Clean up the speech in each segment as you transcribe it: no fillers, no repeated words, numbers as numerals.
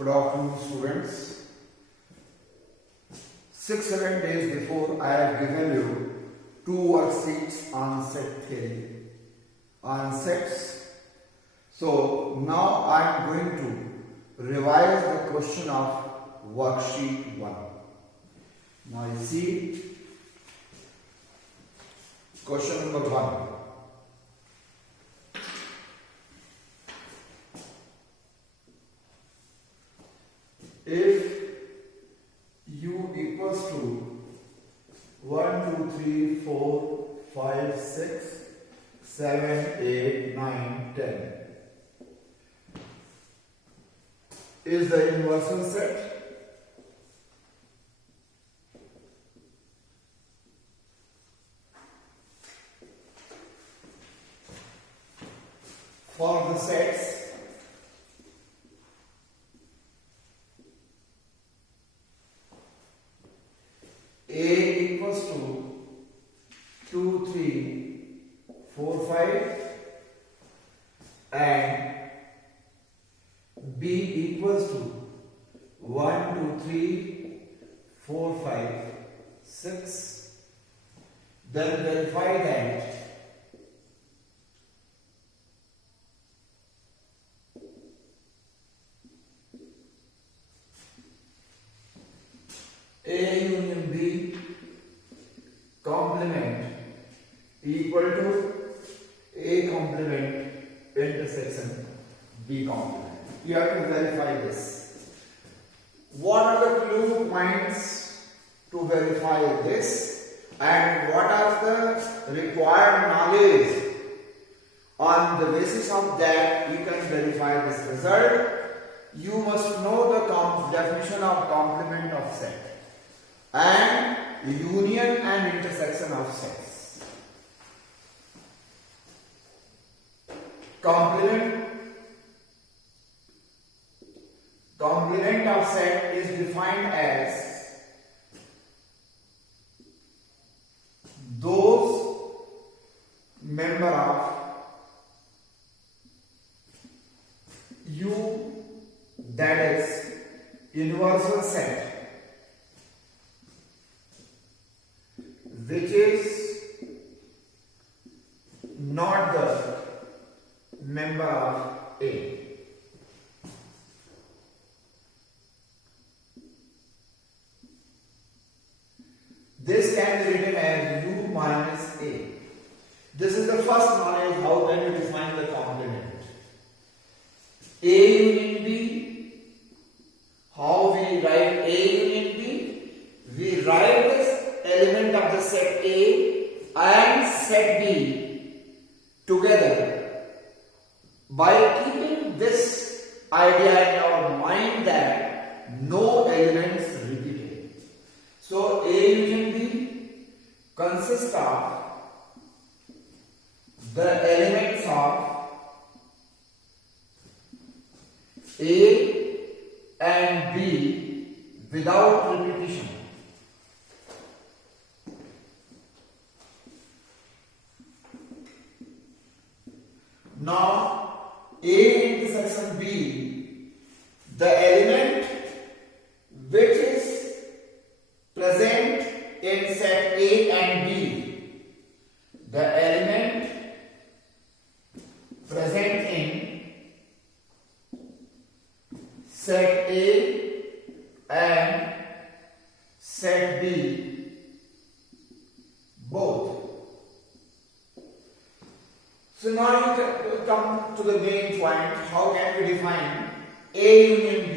Good afternoon, students. 6-7 days before, I have given you two worksheets on set theory, on sets. So now I am going to revise the question of worksheet 1. Now you see question number 1. If u equals to 1, 2, 3, 4, 5, 6, 7, 8, 9, 10 is the universal set, for the sets A equals to 2, 3, 4, 5 and B equals to 1, 2, 3, 4, 5, 6. Then verify that A union B complement equal to A complement intersection B complement. You have to verify this. What are the clue points to verify this, and what are the required knowledge? On the basis of that, you can verify this result. You must know the definition of complement of set and union and intersection of sets. Complement of set is defined as those member of U that is universal set which is not the member of A. This can be written as U minus A. This is the first knowledge. How can you define the complement? A union B. How we write A union B? We write this element of the set A and set B together by keeping this idea in our mind that no elements repeated. So A union B consists of the elements of A and B without repetition. Now A intersection B, the element which is present in set A and B, the element present in set A and set B both. So now you come to the main point. How can we define A union B?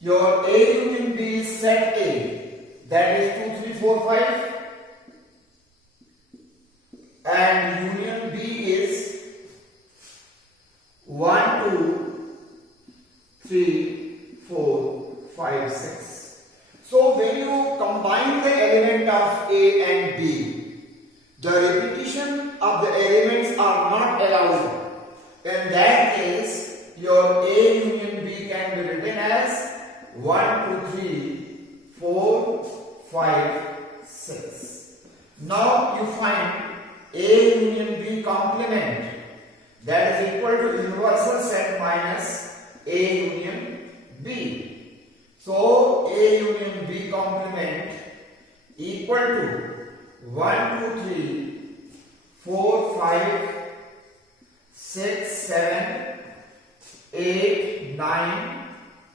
Your A union B is set A, that is 2, 3, 4, 5, and union B is 1, 2, 3, 4, 5, 6. So when you combine the element of A and B, the repetition of the elements are not allowed. In that case, your A union B can be written as 1, 2, 3, 4, 5, 6. Now you find A union B complement, that is equal to universal set minus A union B. So A union B complement equal to 1, 2, 3, 4, 5, 6, 7, 8, 9,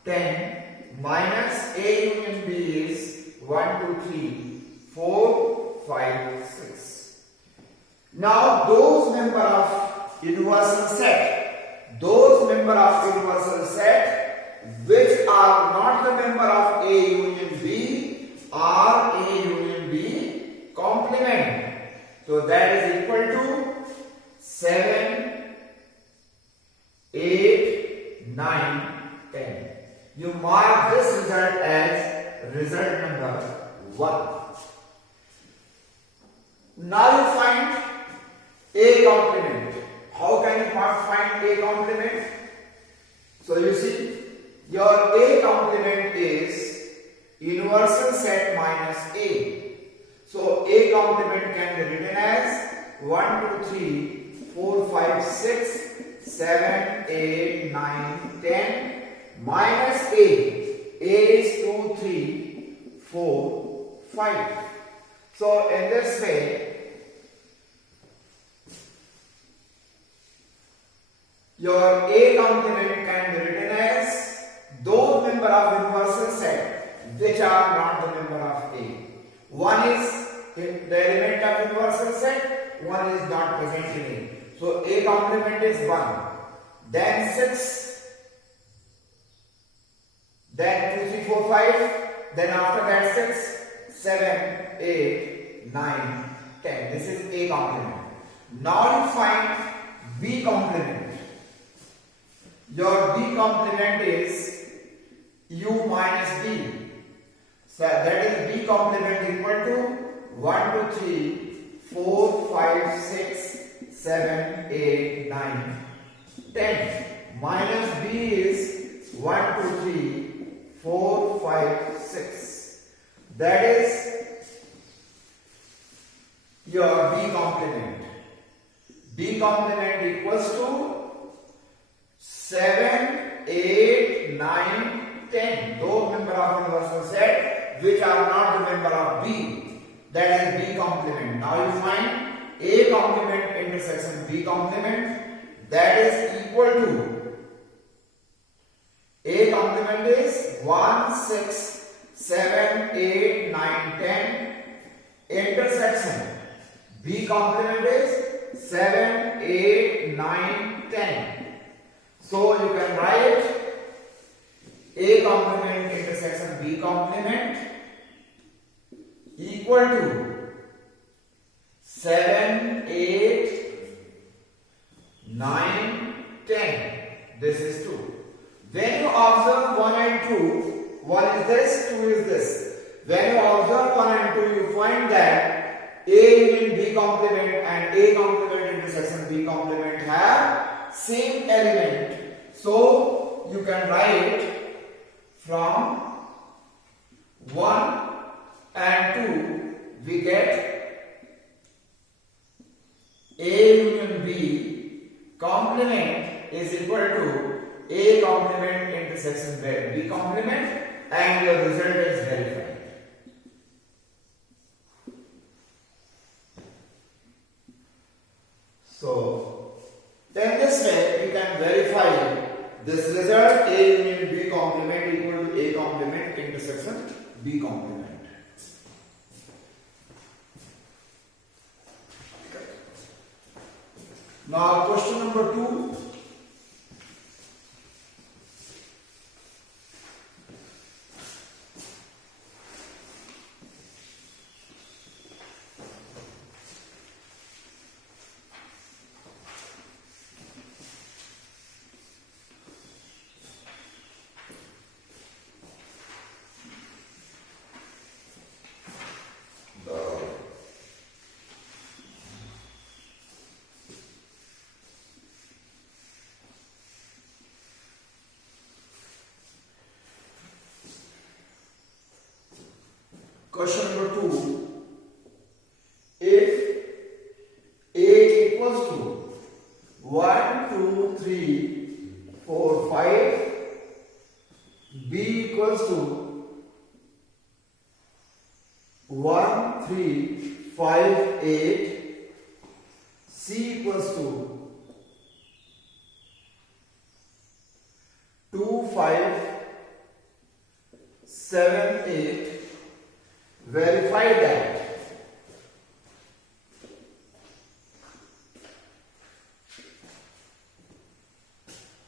10 minus A union B is 1, 2, 3, 4, 5, 6. Now those member of universal set, which are not the member of A union B are A union B complement. So that is equal to 7, 8, 9, 10. You mark this result as result number 1. Now you find A complement. How can you find A complement? So you see, your A complement is universal set minus A. So A complement can be written as 1, 2, 3, 4, 5, 6, 7, 8, 9, 10 minus A. A is 2, 3, 4, 5. So in this way, your A complement can be written as those member of universal set which are not the member of A. One is the element of universal set, one is not present in A. So A complement is 1, then 6, then 2, 3, 4, 5, then after that 6, 7, 8, 9, 10. This is A complement. Now you find B complement. Your B complement is U minus B. So that is B complement equal to 1, 2, 3, 4, 5, 6, 7, 8, 9, 10. Minus B is 1, 2, 3, 4, 5, 6. That is your B complement. B complement equals to 7, 8, 9, 10. Those member of universal set which are not the member of B. That is B complement. Now you find A complement intersection B complement. That is equal to A complement is 1, 6, 7, 8, 9, 10. Intersection B complement is 7, 8, 9, 10. So you can write A complement intersection B complement equal to 7, 8, 9, 10. This is 2. When you observe 1 and 2, 1 is this, 2 is this. When you observe 1 and 2, you find that A union B complement and A complement intersection B complement have same element. So you can write from 1 and 2 we get A union B complement is equal to A complement intersection B complement, and your result is verified. So then this way you can verify this result A union B complement equal to A complement intersection B complement. Now question number 2. Question number 2. If A equals to 1, 2, 3, 4, 5, 5, 8, C equals to 2, 5, 7, 8. Verify that.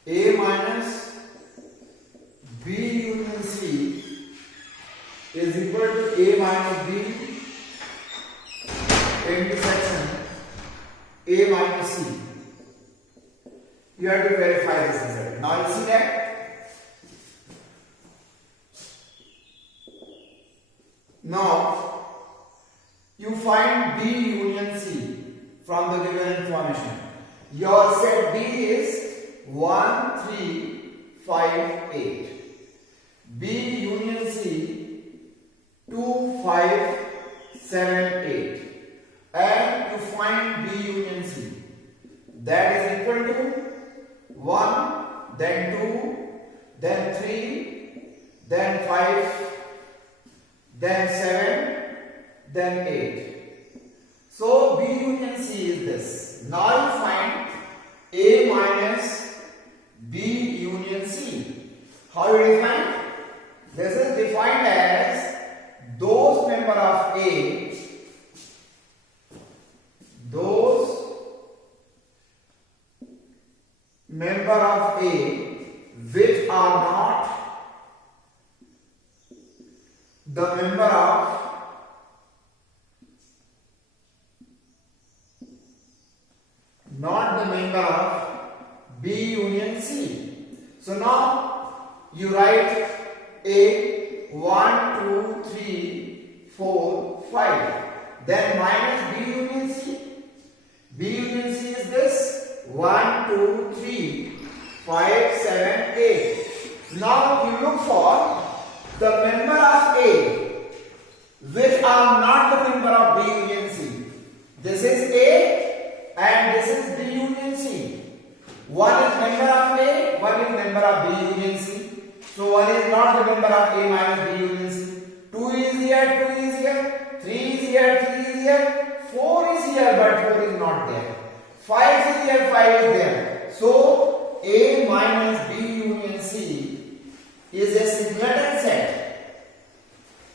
A minus B union C is equal to A minus B intersection A minus C. You have to verify this result. Now you see that. Now you find B union C from the given information. Your set B is 1, 3, 5, 8. B union C 2, 5, 7, 8. And you find B union C. That is equal to 1, then 2, then 3, then 5, then 7, then 8. So B union C is this. Now you find A minus B union C. How you define? This is defined as those member of A, those member of A which are not the member of B union C. So now you write A 1, 2, 3, 4, 5. Then minus B union C. B union C is this 1, 2, 3, 5, 7, 8. Now you look for the member of A which are not the member of B union C. This is A and this is B union C. One is member of A, one is member of B union C. So one is not the member of A minus B union C. 2 is here, 2 is here, 3 is here, 3 is here, 4 is here, but 4 is not there. 5 is here, 5 is there. So A minus B union C is a singleton set.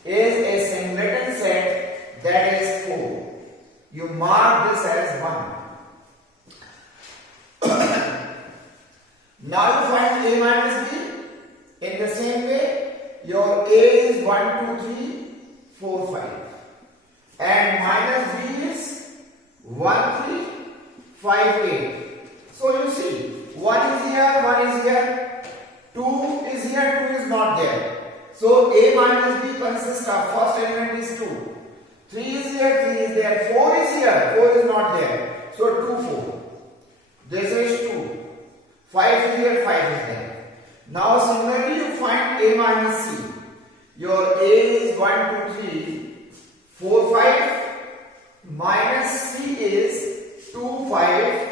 Is a singleton set that is 4. You mark this as 1. Now you find A minus B. In the same way, your A is 1, 2, 3, 4, 5. And minus B is 1, 3, 5, 8. So you see, 1 is here, 1 is here, 2 is here, 2 is not there. So A minus B consists of first element is 2. 3 is here, 3 is there, 4 is here, 4 is not there. So 2, 4. This is 2. 5 is here, 5 is there. Now similarly you find A minus C. Your A is 1, 2, 3, 4, 5. Minus C is 2, 5,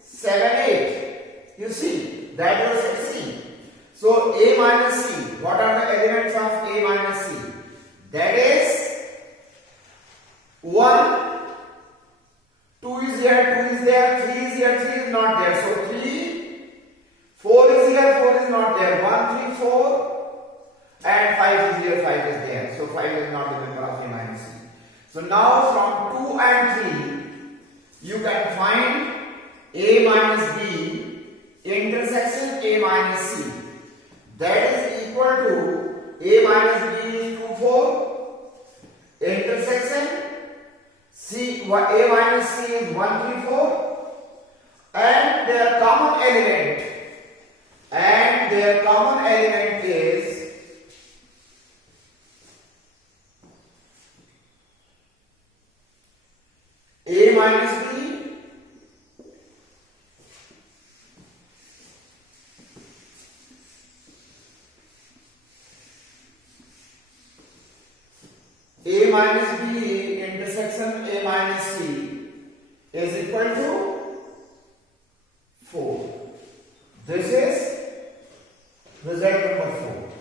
7, 8. You see, that was C. So A minus C. What are the elements of A minus C? That is 1, 2 is here, 2 is there, 3 is here, 3 is not there. So 3, 4 is here, 4 is not there. 1, 3, 4, and 5 is here, 5 is there. So 5 is not the member of A minus C. So now from 2 and 3, you can find A minus B intersection A minus C. That is equal to A minus B is 2, 4. Intersection C, A minus C is 1, 3, 4. And their common element. And their common element is A minus B A minus B intersection A minus C is equal to 4. This is result number 4.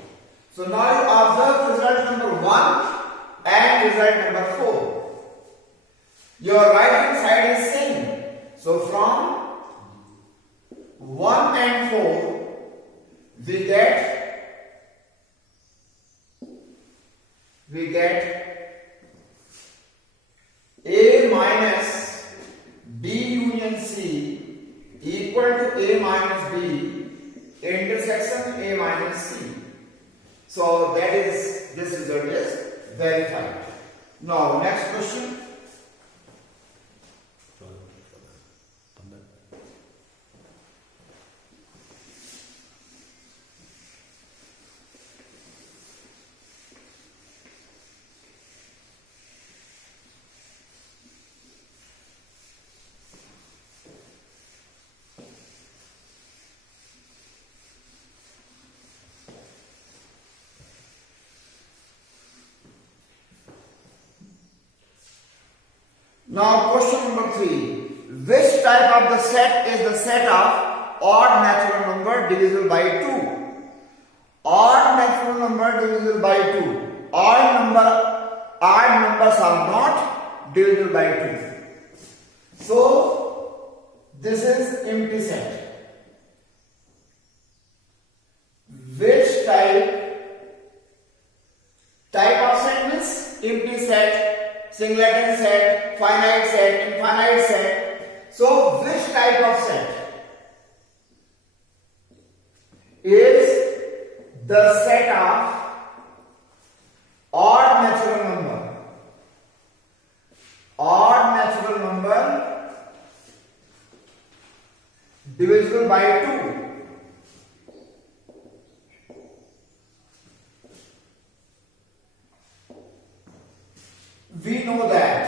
So now you observe result number 1 and result number 4. Your right hand side is same. So from 1 and 4 we get A minus B union C equal to A minus B intersection A minus C. So that is, this result is verified. Now next question. Now question number 3. Which type of the set is the set of odd natural number divisible by 2? Odd natural number divisible by 2. Odd numbers are not divisible by 2. So this is empty set. Which type of set means empty set, singleton set, finite set, infinite set. So which type of set is the set of odd natural number? Odd natural number divisible by 2. We know that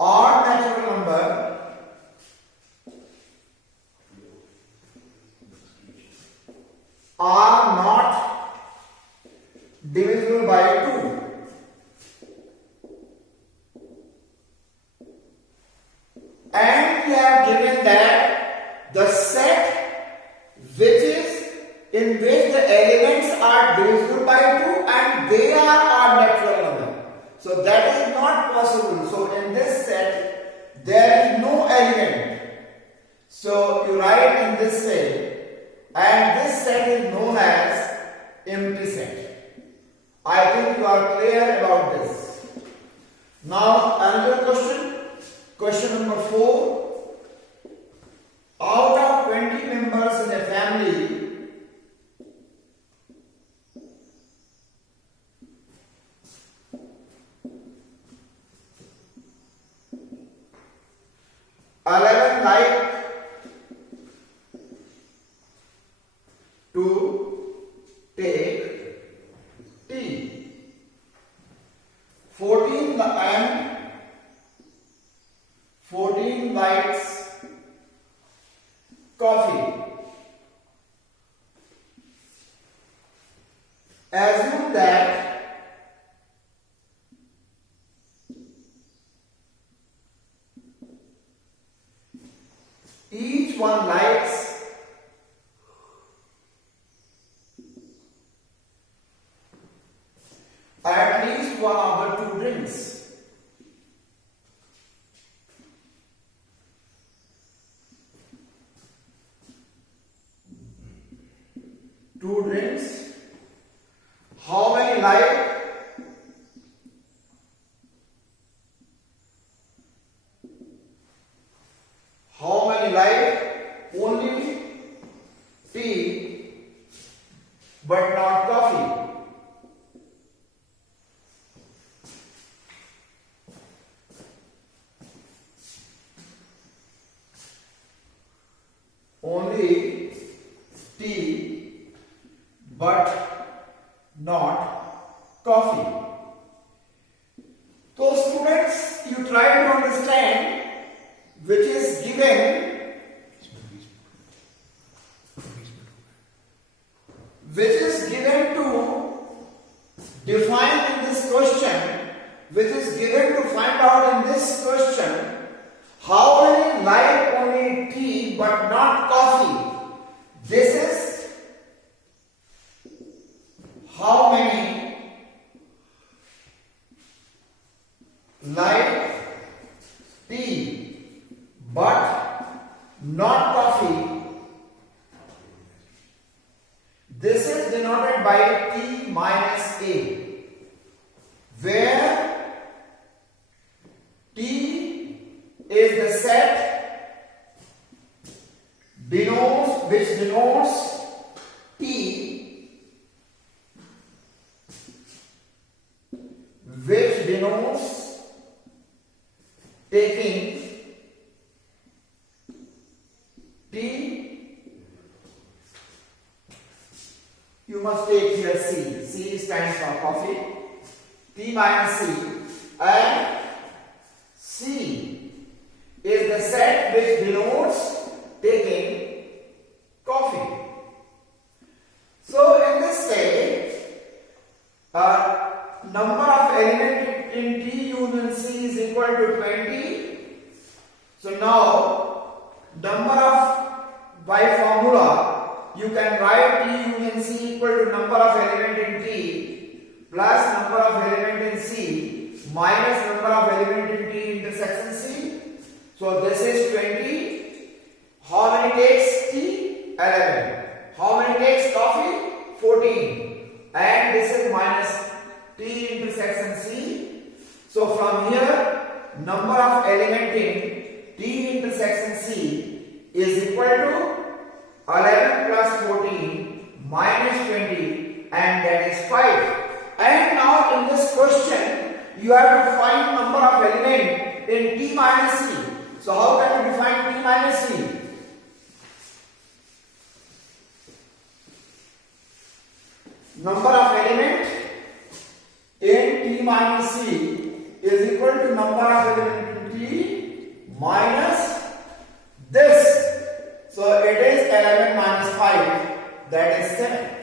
odd natural number are not divisible by 2. And we have given that the set in which the elements are divisible by 2 and they are odd natural number. So that is not possible. So in this set there is no element. So you write in this way, and this set is known as empty set. I think you are clear about this. Now another question. Question number 4. Out of 20 members in a family, Eleven like to take tea. 14 likes coffee. Assume that each one likes at least one of the 2 drinks. Two drinks. How many like? How many like only tea but not coffee? Only tea but not coffee. So students, you try to understand which is given to define in this question, which is given to find out in this question, how many like only tea but not coffee. This is how many like tea but not coffee. This is denoted by T minus A, where T is the set which denotes T, which denotes taking T. You must take here C. C stands for coffee. T minus C, and C is the set which denotes taking coffee. So in this case, number of elements in T union C is equal to 20. So now number of, by formula, you can write T union C equal to number of element in T plus number of element in C minus number of element in T intersection C. So this is 20. How many takes T? 11. How many takes coffee? 14. And this is minus T intersection C. So from here, number of element in T intersection C is equal to 11 plus 14 minus 20, and that is 5. And now in this question, you have to find number of element in T minus C. So how can you define T minus C? Number of element in T minus C is equal to number of element in T minus this. So it is 11 minus 5, that is 7.